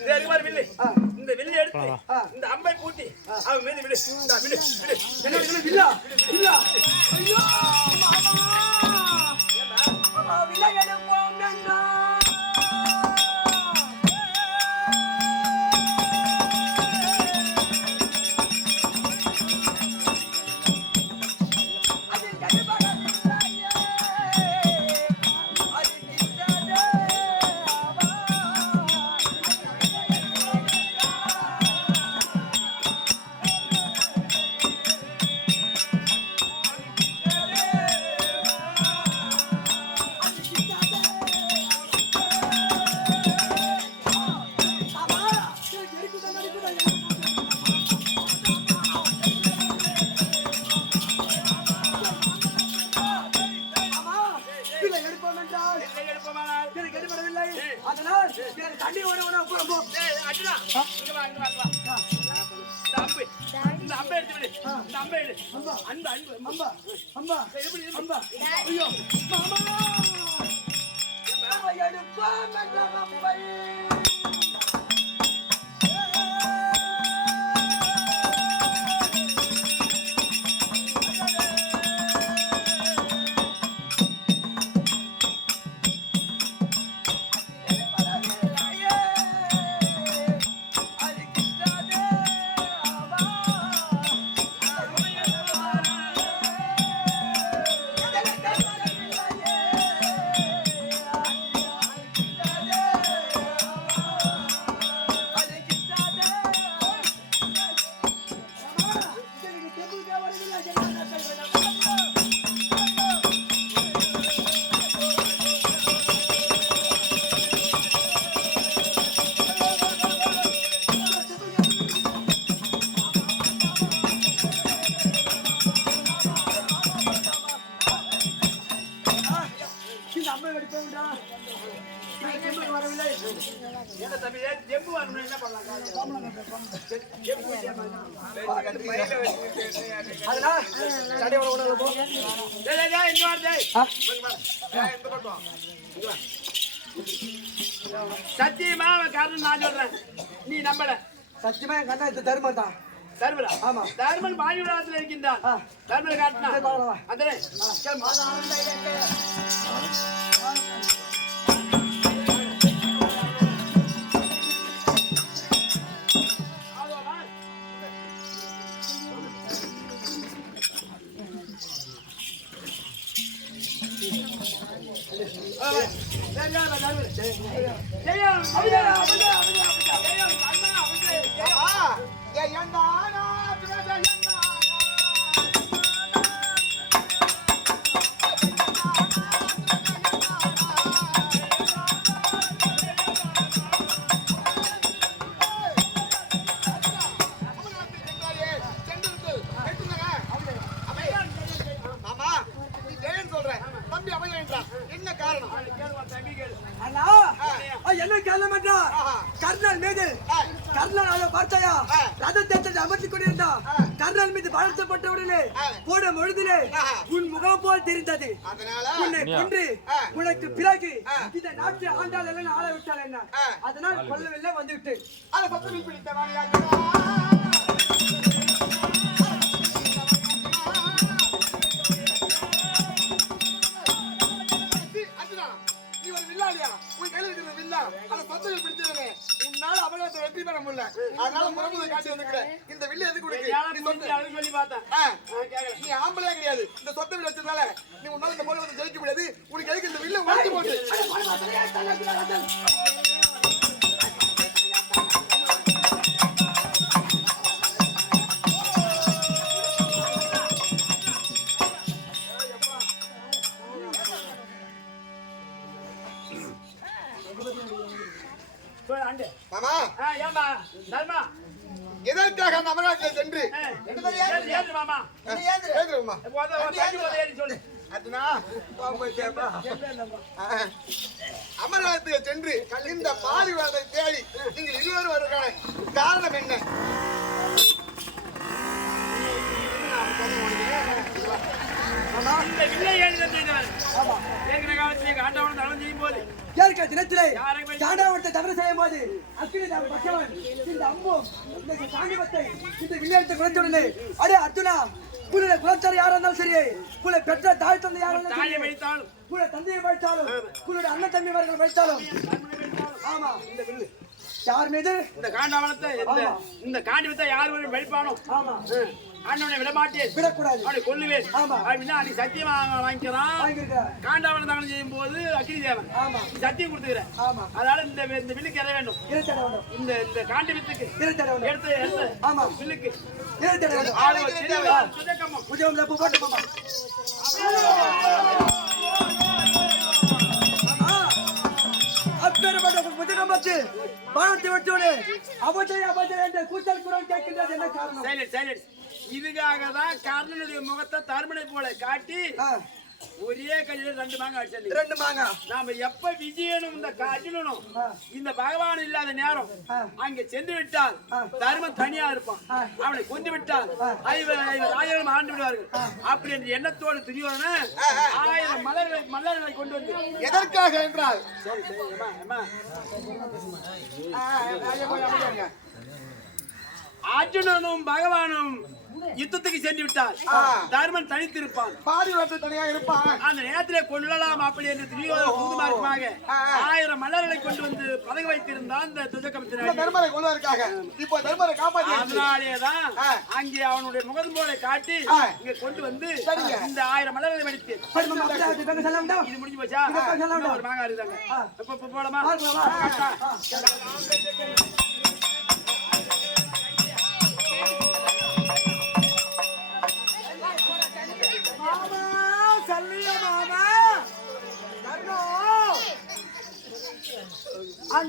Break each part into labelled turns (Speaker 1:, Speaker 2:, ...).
Speaker 1: சரி, பாரு இந்த வில்லு எடுத்து இந்த அம்பை பூட்டி அவன் மீது விடு இந்த விடு விடு
Speaker 2: என்ன வில்லா? வில்லா? ஐயோ, எடுப்போம் மாமா எடுப்போமென்ற அம்பை
Speaker 1: சத்தியமா அவன் காரணம் நான் சொல்றேன். நீ நம்பல.
Speaker 2: சத்தியமா என் கண்ணா இது தருமாட்டா
Speaker 1: தர்மரா
Speaker 2: ஆமா.
Speaker 1: தர்மன் வாயு விழாத்துல இருக்கின்றான். தர்மன் காட்டினா
Speaker 2: சரி, பார்க்கலாம் வா. உனக்கு பிறகு இந்த நாட்டை ஆண்டாள் எல்லாம் ஆள விட்டாள் என்ன? அதனால் கொல்லவில்லை வந்துவிட்டு.
Speaker 3: அதை சத்தமில் பிடித்தவன் அபகடத்தை வெற்றி பெற முடியல. அதனால முகமது காட்டி வந்திருக்கிறேன். இந்த வில்லு எதுக்கு உனக்கு?
Speaker 1: சொல்லி பார்த்தேன்.
Speaker 3: நீ ஆம்பளையா கிடையாது. இந்த சொத்தை வில்ல வச்சதுனால நீ உன்னால இந்த மோதிரத்தை ஜெயிக்க முடியாது. உனக்கு எதுக்கு இந்த வில்ல உடைச்சு போட்டு? அமர்நாட்டுக்கு சென்று இந்த பாரிவாதை தேடி நீங்கள் இருவரும் வருவதற்கான காரணம் என்ன
Speaker 4: தினத்திலே? சாண்டாவரத்தை தவறு செய்யும் போது அக்கினி தான் பகவான் இந்த அம்பும் இந்த சாண்டிவத்தை இந்த வில்லியத்தை குறைத்துடனே அடே அர்ஜுனா குல குலச்சார் யாரா இருந்தாலும் சரி. குல பெற்ற தாய் தந்தை யாரா இருந்தாலும் குல தந்தையை வைத்தாலும் குலோட அண்ணன் தம்பி அவர்கள் வைத்தாலும். ஆமா
Speaker 1: இந்த வில்லு.
Speaker 4: யார் மீது?
Speaker 1: இந்த காண்டாவனத்தை இந்த காண்டிவத்தை யார் வெளிப்பானோ
Speaker 4: ஆமா.
Speaker 1: அண்ணனை விட மாட்டேன்
Speaker 4: விடக்கூடாது.
Speaker 1: அவனை கொல்லுவேன்.
Speaker 4: ஆமா.
Speaker 1: அப்படின்னா நீ சத்தியம் வாங்க- வாங்கிக்கிறான். காண்டாவன தகனம் செய்யும் போது அக்கினி தேவன்.
Speaker 4: ஆமா.
Speaker 1: சத்தியம் கொடுத்துக்கிறேன்
Speaker 4: ஆமா.
Speaker 1: அதனால இந்த இந்த வில்லுக்கு எற வேண்டும். இந்த இந்த காண்டிவத்துக்கு
Speaker 4: இருத்தட வேண்டும்.
Speaker 1: எடுத்து எடுத்து.
Speaker 4: ஆமா.
Speaker 1: வில்லுக்கு. சுதக்கம்மம்
Speaker 4: உதயம் லப்பு போட்டு மாமா அப்பேற்பட்ட புத்தகம் வச்சு பணத்தை வச்சோடு அபஜய அபஜய என்ற கூச்சல் குரல் கேட்கின்றது என்ன காரணம்?
Speaker 1: சைலண்ட் சைலண்ட் இதுக்காக தான் கர்ணனுடைய முகத்தை தருமனை போல காட்டி ஒரே கையில ரெண்டு மாங்க அடிச்சது
Speaker 4: ரெண்டு மாங்கா.
Speaker 1: நாம எப்ப விஜயனும் இந்த அர்ஜுனனும். இந்த பகவான் இல்லாத நேரம். அங்க சென்று விட்டால். தர்மம் தனியா இருப்பான். அவனை கொண்டு விட்டால் ஆயிரம் ஆண்டு விடுவார்கள். அப்படி என்ற எண்ணத்தோடு துரியோதன ஆயிரம் மலர்களை மலர்களை கொண்டு வந்து.
Speaker 3: எதற்காக என்றால்.
Speaker 1: அர்ஜுனனும் பகவானும் யுத்தத்துக்கு சென்று விட்டால்
Speaker 3: ஆ.
Speaker 1: தர்மன் தனித்திருப்பான்.
Speaker 3: பாதி வருஷம் தனியா இருப்பான்.
Speaker 1: அந்த நேரத்திலே கொள்ளலாம் அப்படி என்று தூதுமார்க்கமாக ஆயிரம் மலர்களை கொண்டு வந்து பதவி வைத்திருந்தான் அந்த
Speaker 3: இந்த
Speaker 1: துஜக்கமத்தினாடி
Speaker 3: தர்மரை கொள்வதற்காக இப்போ தர்மரை காப்பாற்றி
Speaker 1: அதனாலேதான். அங்கே அவனுடைய முகத்து போல காட்டி. இங்க கொண்டு வந்து. இந்த ஆயிரம் மலர்களை வெடித்து. இது முடிஞ்சு போச்சா? ஒரு மாங்காய் இப்ப போலாமா?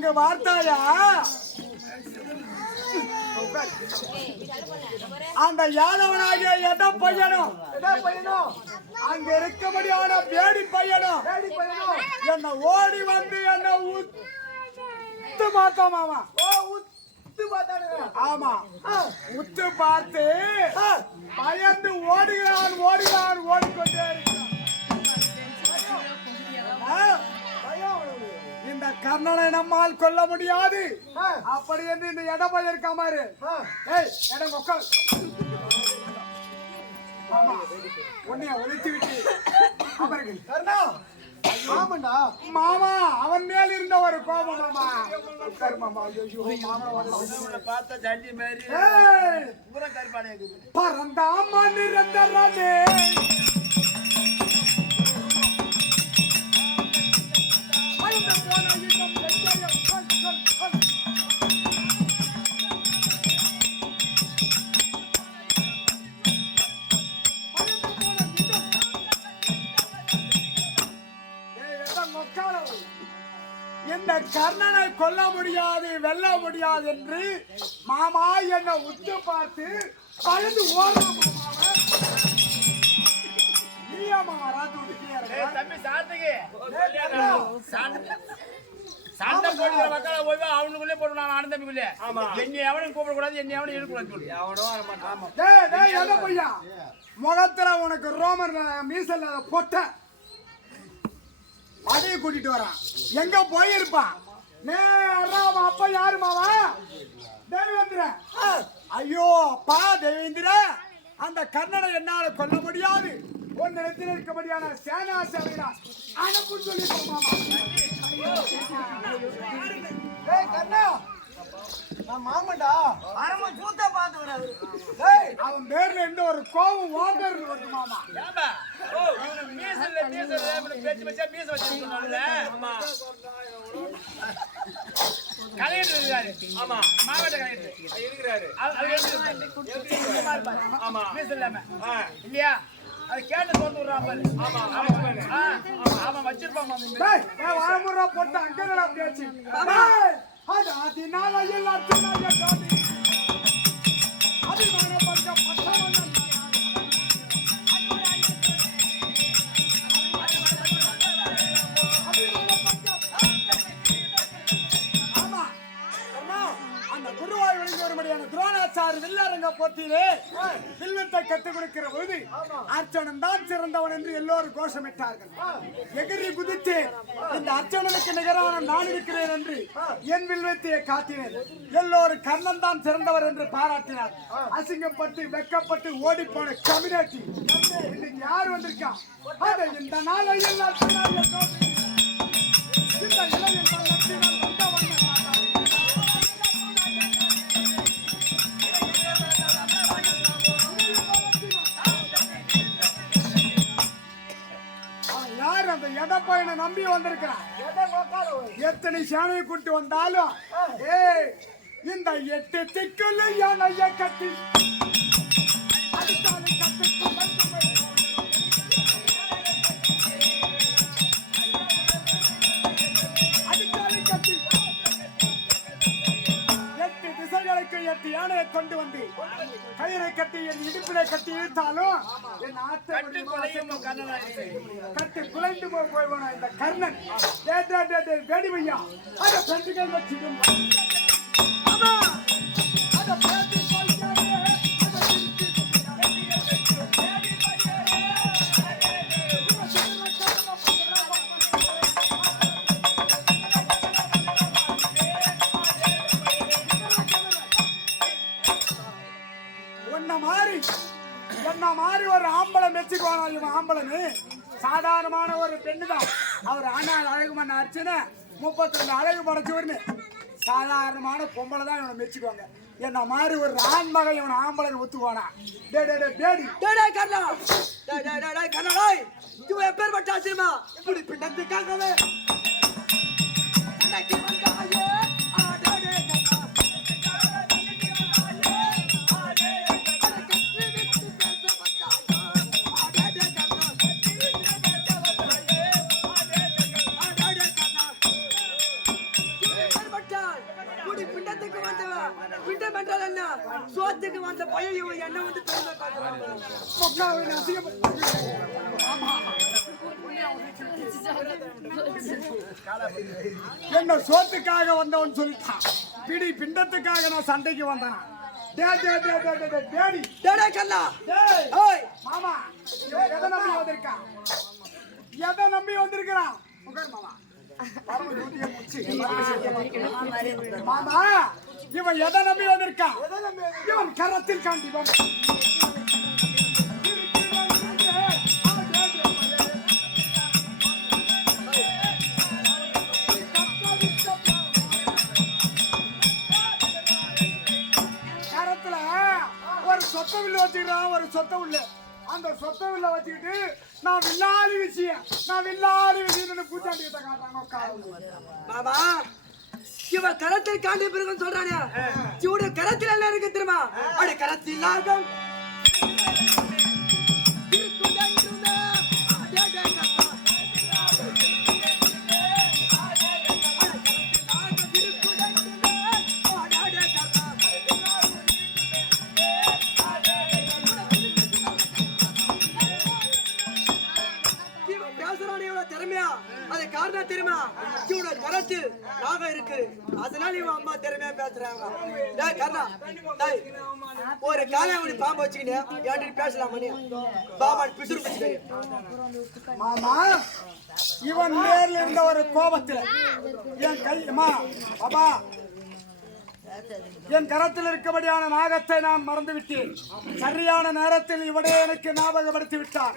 Speaker 4: அங்க வார்த்தாயா அந்த யாதவனாகிய எட பையனும் பையனும் அங்க இருக்கபடியான பேடி பையனும் என்ன ஓடி வந்து என்ன உத்து பார்த்தா மாமா ஆமா. உத்து பார்த்து பயந்து ஓடுகிறான் ஓடுகிறான் ஓடிக்கொண்டே இருக்கிறான். கர்ணனை நம்மால் கொல்ல முடியாது. அப்படி என்று இந்த இடப்பை இருக்க மாதிரி ஏய் இடம் உட்கார் ஆமா. உன்னைய விட்டு. அவர்கள்.
Speaker 3: கர்ணா.
Speaker 4: மாமா அவன் மேல் இருந்த ஒரு கோபம் மாமா. உட்காரு மாமா. ஐயோ மாமா
Speaker 1: பார்த்தா சண்டி மாதிரி
Speaker 4: ஏய்,
Speaker 1: பூரா கருப்பாடே இருக்குது
Speaker 4: பறந்தாமா நிரந்தரனே பயந்து போன இந்த கர்ணனை கொல்ல முடியாது வெல்ல முடியாது என்று மாமா என்னை உத்து பார்த்து பயந்து ஓடுறான் மாமாவை. நீயா மாமா?
Speaker 1: தம்பி. சண்டை போடுற மக்களை போய் அவனுக்குள்ளே போடுவான் நான் ஆனந்த தம்பிக்குள்ளே. என்னை எவனும் கூப்பிடக்கூடாது என்னை எவனும் இருக்கக்கூடாது சொல்லு. ஆமா.
Speaker 4: டேய், டேய், எங்க பையா? முகத்துல உனக்கு ரோமர் மீசல் பொட்ட அதைய கூட்டிட்டு வரான். எங்க போயிருப்பான் நேரா அவன் அப்பா யாரு மாவா தேவேந்திரன் ஐயோ அப்பா தேவேந்திர. அந்த கண்ணனை என்னால கொல்ல முடியாது. உன்னிடத்தில் இருக்கபடியான சேனா சேவையா அனுப்புன்னு சொல்லி மாமா.
Speaker 3: ஏய் கர்ணா நான் மாமன்டா.
Speaker 4: டேய், அவன் பேர்ல இருந்து ஒரு வருது மாமா.
Speaker 1: ஏம்பா ஓ இவனுக்கு மீச இல்ல மீச இல்ல இவனுக்கு பேச்சு மீச வச்சிருக்கணும்ல ஆமா. கலைஞர் இருக்காரு ஆமா. மாவட்ட கலைஞர். இருக்கிறாரு. ஆமா. மீச இல்லாம. இல்லையா? அது கேட்டு தோந்து விடுறான் பாரு. ஆமா ஆமா ஆமா.
Speaker 4: ஏய், வாழமுறா போட்டு அங்க பேச்சு? அது அர்ச்சனாய ஜோதி. அபிமான பஞ்ச ஒரு வில்லரங்க போட்டியிலே வில்வத்தை கற்றுக் கொடுக்கிற பொழுது அர்ச்சனன் தான் சிறந்தவன் என்று எல்லோரும் கோஷமிட்டார்கள். எகிரி குதித்து இந்த அர்ச்சனனுக்கு நிகரான நான் இருக்கிறேன் என்று என் வில்வத்தையை காட்டினேன். எல்லோரும் கர்ணன் தான் சிறந்தவர் என்று பாராட்டினார். அசிங்கப்பட்டு வெக்கப்பட்டு ஓடி போன கம்யூனிட்டி இன்னைக்கு யார் வந்திருக்கா? இந்த நாளை எல்லாம் இந்த இளைஞர்கள் அந்த எடப்பாயனை நம்பி வந்திருக்கிறான் எத்தனை சாமியை கூட்டு வந்தாலும் இந்த எட்டு திக்குல யானைய கட்டி அடித்தாலும் கட்டுக்கு எட்டு யானையை கொண்டு வந்து கயிறை கட்டி என் இடுப்பிலை கட்டி இழுத்தாலும் என் ஆட்டை
Speaker 1: கட்டு
Speaker 4: கட்டு குலைந்து போய் போய்வனா இந்த கர்ணன். வேடிமையா அத பெண்டுகள் வச்சிடும்.
Speaker 2: ஆமா
Speaker 4: அத ஆம்பளைன்னு சாதாரணமான ஒரு பெண்ணு தான் அவர் ஆனால் அழகு பண்ண அர்ச்சனை முப்பத்தி ரெண்டு அழகு படைச்சவர்னு. சாதாரணமான பொம்பளை தான் இவனை மெச்சுக்குவாங்க. என்ன மாதிரி ஒரு ஆண் மகன் இவன் ஆம்பளைன்னு ஒத்துக்குவானா? டே டே டே பேடி
Speaker 2: டேய். டேய் கர்ணா. டேய் டேய் டேய் டேய் கர்ணா இவன் எப்பேர்ப்பட்ட ஆச்சரியமா இப்படி பின்னத்துக்காகவே. வந்தாயே என்ன
Speaker 4: சோத்துக்காக வந்தவன் சொல்லிட்டான். பிடி பிண்டத்துக்காக நான் சண்டைக்கு வந்தேனா? மாமா இவன் எதை நம்பி வந்திருக்கான் எதை நம்பி வந்திருக்கிறான். மாமா. இவன் எதை நம்பி வந்திருக்கான்? இவன் கரத்தில் காண்பிவன் சொத்த வில்லு வச்சுக்கிறான் ஒரு சொத்த வில்லு அந்த சொத்த வில்ல வச்சுக்கிட்டு நான் வில்லாலி விஷயம். நான் வில்லாலி விஷயம் பூச்சாண்டியத்தை காட்டுறாங்க உட்காரு.
Speaker 2: மாமா இவன் கரத்தில் காண்டி பிறகு சொல்றானே. இவனோட கரத்தில் என்ன இருக்கு தெரியுமா? அட கரத்தில் தெரியுமா? இவனோட கரத்தில் நாகம் இருக்கு. அதனால இவன் அம்மா திறமையா பேசுறாங்க. டேய் கர்ணா டேய் ஒரு காலை அவனு பாம்பு வச்சுக்கிட்டு ஏன்டி பேசலாம் மணி பாபா பிசுறு பிடிச்சிக்க
Speaker 4: மாமா இவன் நேர்ல இருந்த ஒரு கோபத்துல என் கை அம்மா பாபா என் கரத்தில் இருக்கபடியான நாகத்தை நான் மறந்து விட்டேன் சரியான நேரத்தில் இவனே எனக்கு ஞாபகப்படுத்தி விட்டான்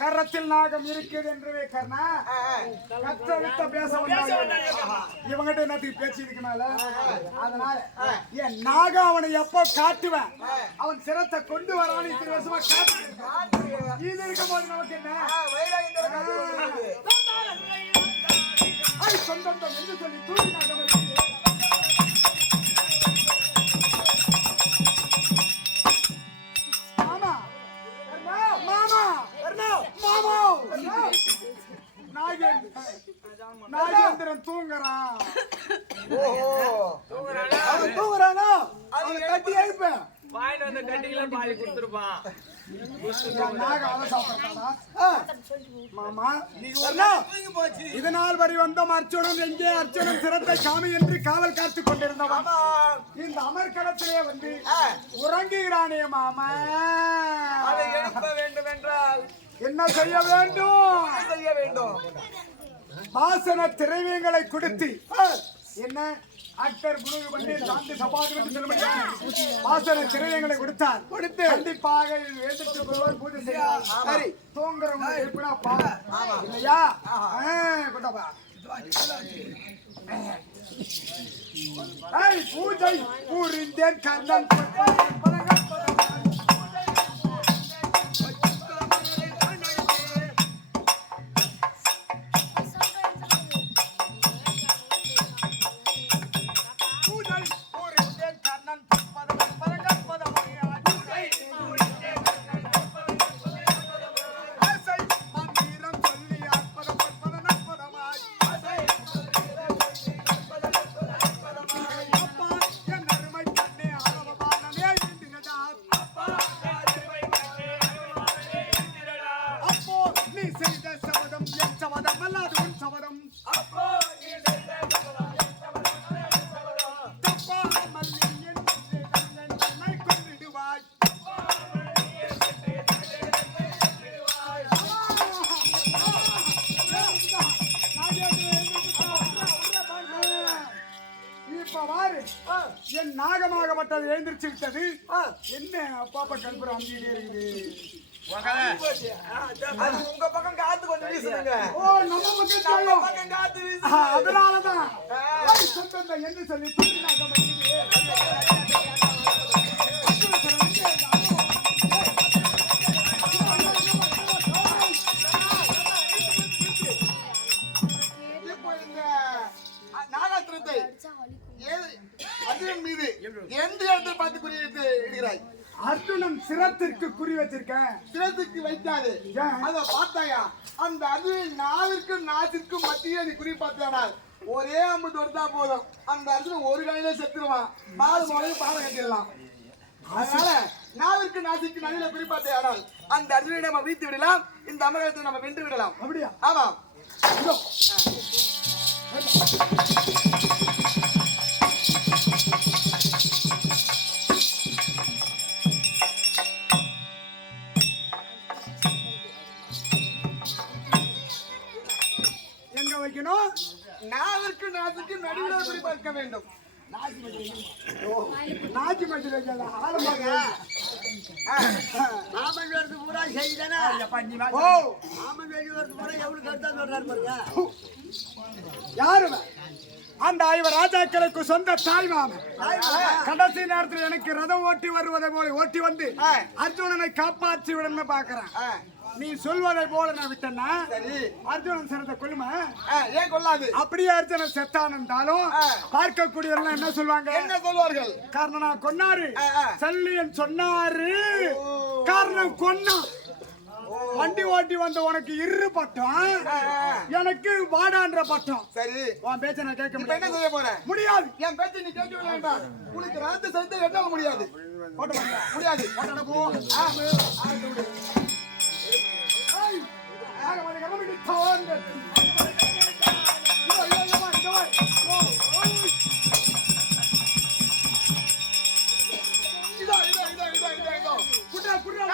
Speaker 4: கரத்தில் நாகம் இருக்குது என்றவே கர்ணா கத்த விட்ட பேச இவங்கிட்ட என்னத்துக்கு பேச்சு இருக்கனால அதனால என் நாகம் அவனை எப்போ காட்டுவேன்? அவன் சிரத்தை கொண்டு வரான்னு இத்தனை வருஷமா காட்டு இது இருக்கும் போது நமக்கு என்ன? சொந்தம் என்று சொல்லி தூக்கினாங்க இதனால் வரை வந்தோம் அர்ச்சுனன் எங்கே? அர்ச்சுனன் சிறந்த சாமி என்று காவல் காத்துக் கொண்டிருந்தவன். இந்த அமர்க்களத்திலே வந்து. உறங்குகிறானே மாமா.
Speaker 3: அதை எழுப்ப வேண்டும் என்றால்
Speaker 4: என்ன செய்ய வேண்டும்?
Speaker 3: செய்ய வேண்டும்?
Speaker 4: வாசன திரவியங்களை கொடுத்து. என்ன? ஆக்டர் குரு வந்து சாந்தி சபாதிபதி செல்லும்படியான வாசன திரவியங்களை கொடுத்தார் கொடுத்து. கண்டிப்பாக எழுந்திருச்சு கொள்வார் பூஜை செய்வார்
Speaker 3: சரி.
Speaker 4: தூங்குறவங்க இல்லையா? கொண்டாப்பா பூஜை புரிந்தேன் கண்ணன் நாகமாகப்பட்டது எழுந்திருச்சு விட்டது. என்ன அப்பாப்பா கல்புரம் அங்கிட்டே இருக்குது?
Speaker 3: உங்க பக்கம் காத்து கொஞ்சம் வீசுதுங்க.
Speaker 4: ஓ நம்ம பக்கம்
Speaker 3: நம்ம
Speaker 4: தெரியும்.
Speaker 3: பக்கம் காத்து வீசுது.
Speaker 4: அதனாலதான். என்று சொல்லி
Speaker 3: அர்ஜுனன் மீது எந்த இடத்தை பார்த்து குறியிட்டு இடுகிறாய்?
Speaker 4: அர்ஜுனன் சிரத்திற்கு குறி வச்சிருக்கேன்.
Speaker 3: சிரத்துக்கு வைக்காது? அத பார்த்தாயா? அந்த அர்ஜுனன் நாவிற்கும் நாசிற்கும் மத்தியே நீ குறி பார்த்தானால் ஒரே அம்பு தொடுத்தா போதும். அந்த அர்ஜுனன் ஒரு கையில செத்துருவான். பால் முறையும் பாடம் கட்டிடலாம். அதனால நாவிற்கு நாசிக்கு நடுவில் குறி பார்த்தாயானால் அந்த அர்ஜுனனை நம்ம வீழ்த்தி விடலாம். இந்த அமரகத்தை நம்ம வென்று விடலாம்.
Speaker 4: அப்படியா?
Speaker 3: ஆமாம்.
Speaker 4: வைக்கணும்.
Speaker 3: நாவிற்கு நாசிக்கு நடுவில் குறி பார்க்க வேண்டும்?
Speaker 4: நாச்சி மச்சி வைக்கலாம் ஆரம்பம்
Speaker 2: மாமன் வருது பூரா செய்தானே?
Speaker 4: ஓ
Speaker 2: மாமன் வெளி வருது பூரா எவ்வளவு கருத்தா சொல்றாரு பாருங்க.
Speaker 4: யாரு இவன்? அந்த ஐவர் ராஜாக்களுக்கு சொந்த தாய் மாமன். கடைசி நேரத்தில் எனக்கு ரதம் ஓட்டி வருவதை போல ஓட்டி வந்து. அர்ஜுனனை காப்பாற்றி விடணும்னு பாக்குறேன் நீ சொல்வதை போல நான் விட்டேன்னா
Speaker 3: சரி.
Speaker 4: அர்ஜுனன் சிறந்த
Speaker 3: ஆ, ஏன் கொள்ளாது
Speaker 4: அப்படியே அர்ஜுனன் செத்தான் இருந்தாலும். பார்க்கக்கூடியவர்கள் என்ன சொல்லுவாங்க?
Speaker 3: என்ன சொல்வார்கள்?
Speaker 4: காரணம் நான் கொன்னாரு. சல்லியன் சொன்னாரு. காரணம் கொன்னான் வண்டி ஓட்டி வந்த உனக்கு இரு பட்டம். எனக்கு வாடான்ற பட்டம்.
Speaker 3: சரி.
Speaker 4: உன் பேச்ச நான் கேட்க
Speaker 3: இப்ப என்ன செய்ய போற?
Speaker 4: முடியாது.
Speaker 3: என் பேச்சு நீ கேட்க வேண்டாம். உனக்கு ராத்து செலுத்த என்ன முடியாது. முடியாது
Speaker 4: இதோ, இதோ, இதோ வா, இதோ வா. ஓ, ஓய்.
Speaker 3: இதோ, இதோ, இதோ, இதோ, இதோ, இதோ.
Speaker 4: குட்ரா, குட்ரா,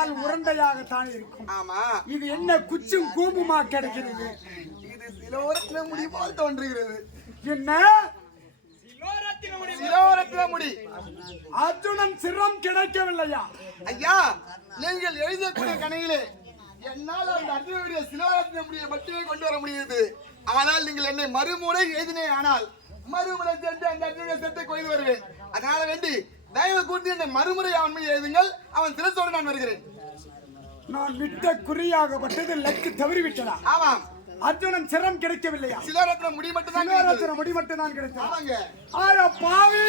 Speaker 4: என்றால் உருண்டையாகத்தான் இருக்கும்.
Speaker 3: ஆமா.
Speaker 4: இது என்ன குச்சும் கூம்புமா கிடைக்கிறது?
Speaker 3: இது சிலோரத்தின முடி போல் தோன்றுகிறது.
Speaker 4: என்ன?
Speaker 3: சிலோரத்தின முடி
Speaker 4: அர்ஜுனன் சிரம் கிடைக்கவில்லையா?
Speaker 3: ஐயா நீங்கள் எழுதக்கூடிய கணையிலே என்னால் அந்த அர்ஜுனுடைய சிலோரத்தின முடியை மட்டுமே கொண்டு வர முடியுது. ஆனால் நீங்கள் என்னை மறுமுறை எழுதினே ஆனால் மறுமுறை சென்று அந்த அர்ஜுனுடைய செத்தை கொய்து வருவேன். அதனால வேண்டி தயவு கூட்டி என்னை மறுமுறை அவன் மீது எழுதுங்கள். அவன் சிரசோடு நான் வருகிறேன்.
Speaker 4: நான் விட்ட குறியாகப்பட்டது லக்கு தவறிவிட்டதா?
Speaker 3: ஆமாம்.
Speaker 4: அர்ஜுனன் சிரம் கிடைக்கவில்லையா?
Speaker 3: சிலோரத்தின முடி மட்டும் தான்.
Speaker 4: சிலோரத்தின முடி மட்டும் தான் கிடைத்தது?
Speaker 3: ஆமாங்க.
Speaker 4: ஆனா பாவி!